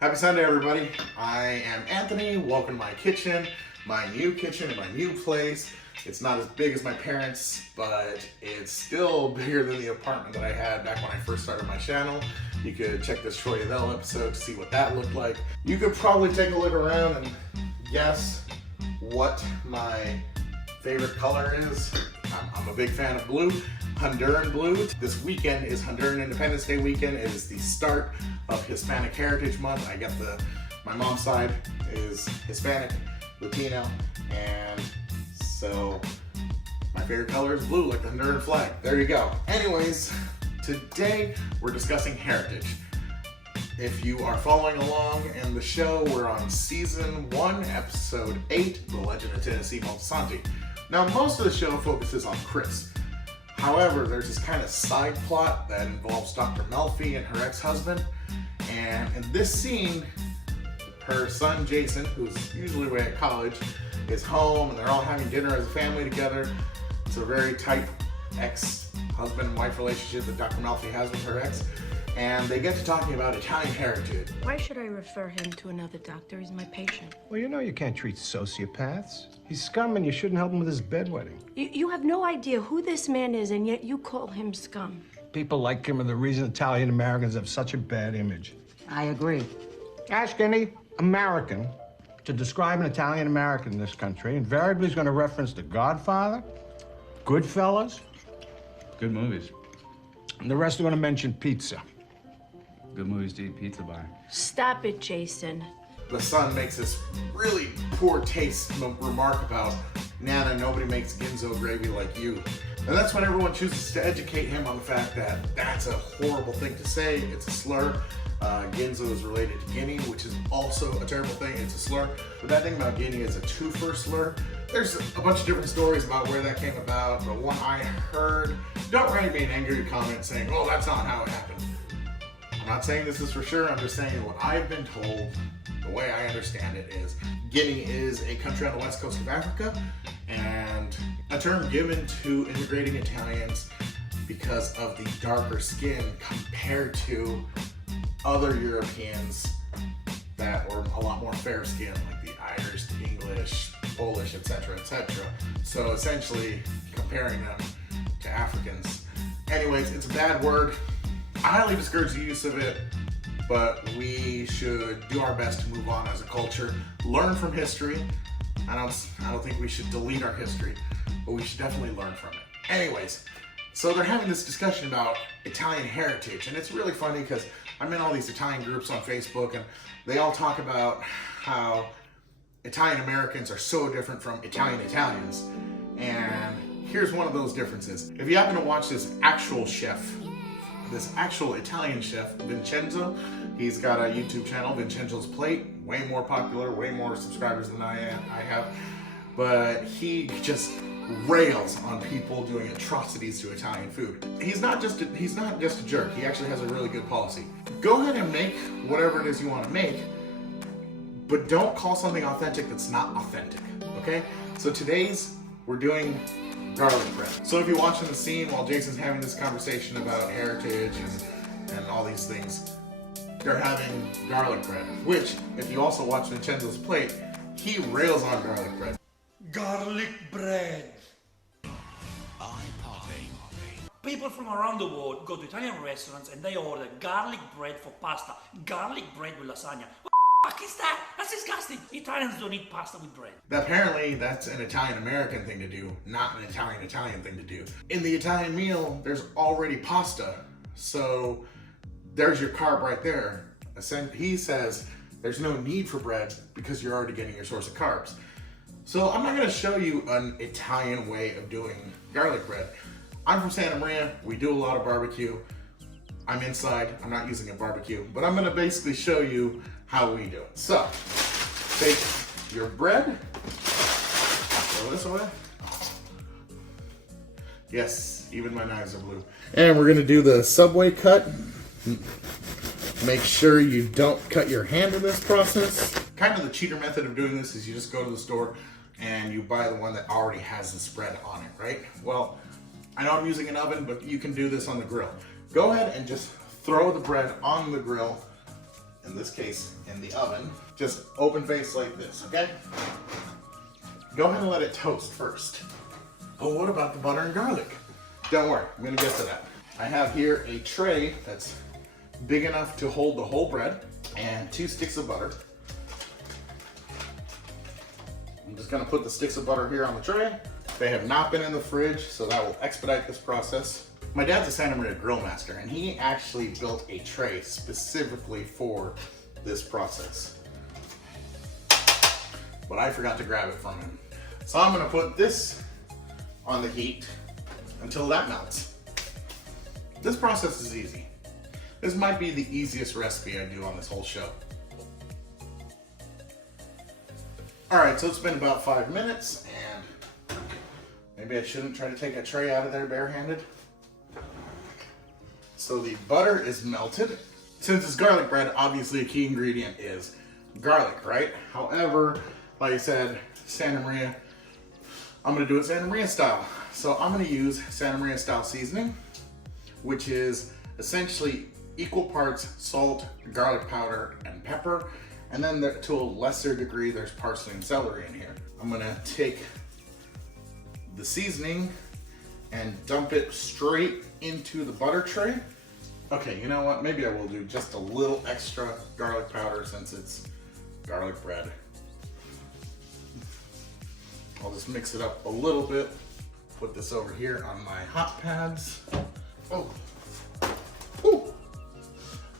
Happy Sunday, everybody. I am Anthony. Welcome to my kitchen, my new place. It's not as big as my parents', but it's still bigger than the apartment that I had back when I first started my channel. You could check this Troy Yvel episode to see what that looked like. You could probably take a look around and guess what my favorite color is. I'm a big fan of blue, Honduran blue. This weekend is Honduran Independence Day weekend. It is the start of Hispanic Heritage Month. My mom's side is Hispanic, Latino, and so my favorite color is blue, like the Honduran flag. There you go. Anyways, today we're discussing heritage. If you are following along in the show, we're on season 1, episode 8, The Legend of Tennessee Moltisanti. Now, most of the show focuses on Chris. However, there's this kind of side plot that involves Dr. Melfi and her ex-husband. And in this scene, her son Jason, who's usually away at college, is home and they're all having dinner as a family together. It's a very tight ex-husband and wife relationship that Dr. Melfi has with her ex. And they get to talking about Italian heritage. Why should I refer him to another doctor? He's my patient. Well, you know you can't treat sociopaths. He's scum and you shouldn't help him with his bedwetting. You have no idea who this man is, and yet you call him scum. People like him are the reason Italian-Americans have such a bad image. I agree. Ask any American to describe an Italian-American in this country. Invariably is going to reference The Godfather, Goodfellas. Good movies. And the rest are going to mention pizza. Good movies to eat pizza by. Stop it, Jason. The son makes this really poor taste remark about, Nana, nobody makes ginzo gravy like you. And that's when everyone chooses to educate him on the fact that that's a horrible thing to say. It's a slur. Ginzo is related to Guinea, which is also a terrible thing. It's a slur. But that thing about Guinea is a two-for slur. There's a bunch of different stories about where that came about, but one I heard, don't write me an angry comment saying, oh, that's not how it happened. I'm not saying this is for sure, I'm just saying what I've been told, the way I understand it is, Guinea is a country on the west coast of Africa, and a term given to immigrating Italians because of the darker skin compared to other Europeans that were a lot more fair skin, like the Irish, the English, Polish, etc., etc. So essentially comparing them to Africans. Anyways, it's a bad word. I highly discourage the use of it, but we should do our best to move on as a culture, learn from history. I don't think we should delete our history, but we should definitely learn from it. Anyways, so they're having this discussion about Italian heritage, and it's really funny because I'm in all these Italian groups on Facebook, and they all talk about how Italian Americans are so different from Italian Italians. And here's one of those differences. If you happen to watch this actual Italian chef, Vincenzo, he's got a YouTube channel, Vincenzo's Plate, way more popular, way more subscribers than I have. But he just rails on people doing atrocities to Italian food. He's not just a jerk. He actually has a really good policy. Go ahead and make whatever it is you want to make, but don't call something authentic that's not authentic, okay? So we're doing garlic bread. So if you're watching the scene while Jason's having this conversation about heritage and all these things, they're having garlic bread, which, if you also watch Vincenzo's Plate, he rails on garlic bread. Garlic bread. People from around the world go to Italian restaurants and they order garlic bread for pasta, garlic bread with lasagna. What the fuck is that? That's disgusting. Italians don't eat pasta with bread. Apparently, that's an Italian-American thing to do, not an Italian-Italian thing to do. In the Italian meal, there's already pasta, so there's your carb right there. He says there's no need for bread because you're already getting your source of carbs. So I'm not going to show you an Italian way of doing garlic bread. I'm from Santa Maria. We do a lot of barbecue. I'm inside. I'm not using a barbecue, but I'm going to basically show you how we do it. So take your bread. Throw this away. Yes, even my knives are blue. And we're going to do the Subway cut. Make sure you don't cut your hand in this process. Kind of the cheater method of doing this is you just go to the store and you buy the one that already has the spread on it, right? Well, I know I'm using an oven, but you can do this on the grill. Go ahead and just throw the bread on the grill in this case in the oven, just open face like this, okay? Go ahead and let it toast first. Oh, what about the butter and garlic? Don't worry, I'm gonna get to that. I have here a tray that's big enough to hold the whole bread and 2 sticks of butter. I'm just gonna put the sticks of butter here on the tray. They have not been in the fridge, so that will expedite this process. My dad's a Santa Maria grill master, and he actually built a tray specifically for this process. But I forgot to grab it from him. So I'm gonna put this on the heat until that melts. This process is easy. This might be the easiest recipe I do on this whole show. All right, so it's been about 5 minutes, and maybe I shouldn't try to take a tray out of there barehanded. So the butter is melted. Since it's garlic bread, obviously a key ingredient is garlic, right? However, like I said, Santa Maria, I'm gonna do it Santa Maria style. So I'm gonna use Santa Maria style seasoning, which is essentially equal parts salt, garlic powder, and pepper. And then to a lesser degree, there's parsley and celery in here. I'm gonna take the seasoning and dump it straight into the butter tray. Okay, you know what? Maybe I will do just a little extra garlic powder since it's garlic bread. I'll just mix it up a little bit. Put this over here on my hot pads. Oh. Ooh.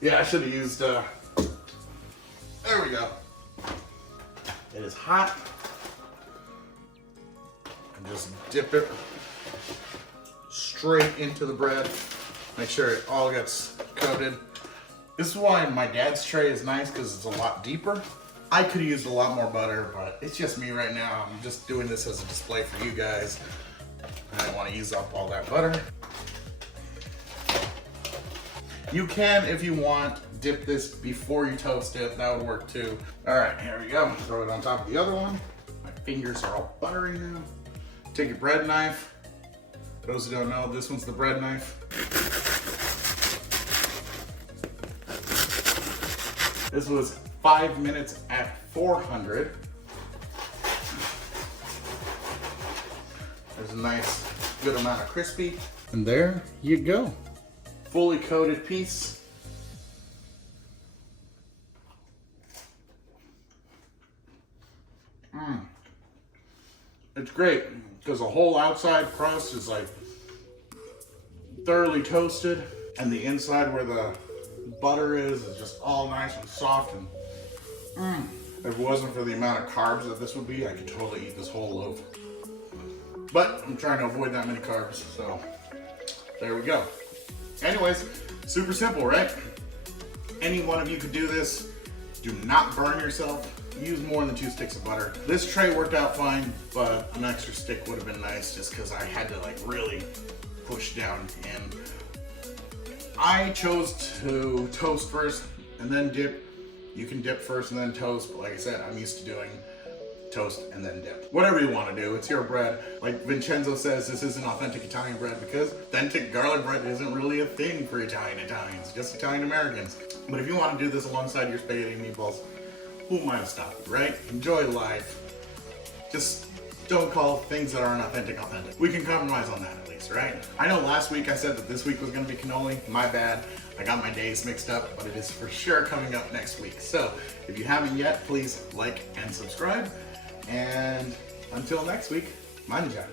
Yeah, I should have used, there we go. It is hot. And just dip it straight into the bread. Make sure it all gets coated. This is why my dad's tray is nice, because it's a lot deeper. I could have used a lot more butter, but it's just me right now. I'm just doing this as a display for you guys. I don't want to use up all that butter. You can, if you want, dip this before you toast it. That would work too. All right, here we go. Throw it on top of the other one. My fingers are all buttery now. Take your bread knife. For those who don't know, this one's the bread knife. This was 5 minutes at 400. There's a nice, good amount of crispy. And there you go. Fully coated piece. It's great because the whole outside crust is like thoroughly toasted, and the inside where the butter is just all nice and soft. And if it wasn't for the amount of carbs that this would be, I could totally eat this whole loaf. But I'm trying to avoid that many carbs, so there we go. Anyways, super simple, right? Any one of you could do this. Do not burn yourself. Use more than 2 sticks of butter. This tray worked out fine, but an extra stick would have been nice just because I had to like really push down. And I chose to toast first and then dip. You can dip first and then toast, but like I said, I'm used to doing toast and then dip. Whatever you want to do, it's your bread. Like Vincenzo says, this isn't authentic Italian bread because authentic garlic bread isn't really a thing for Italians, just Italian Americans. But if you want to do this alongside your spaghetti and meatballs, who am I to stop you, right? Enjoy life. Just don't call things that aren't authentic. We can compromise on that at least, right? I know last week I said that this week was gonna be cannoli. My bad. I got my days mixed up, but it is for sure coming up next week. So if you haven't yet, please like and subscribe. And until next week, mangia.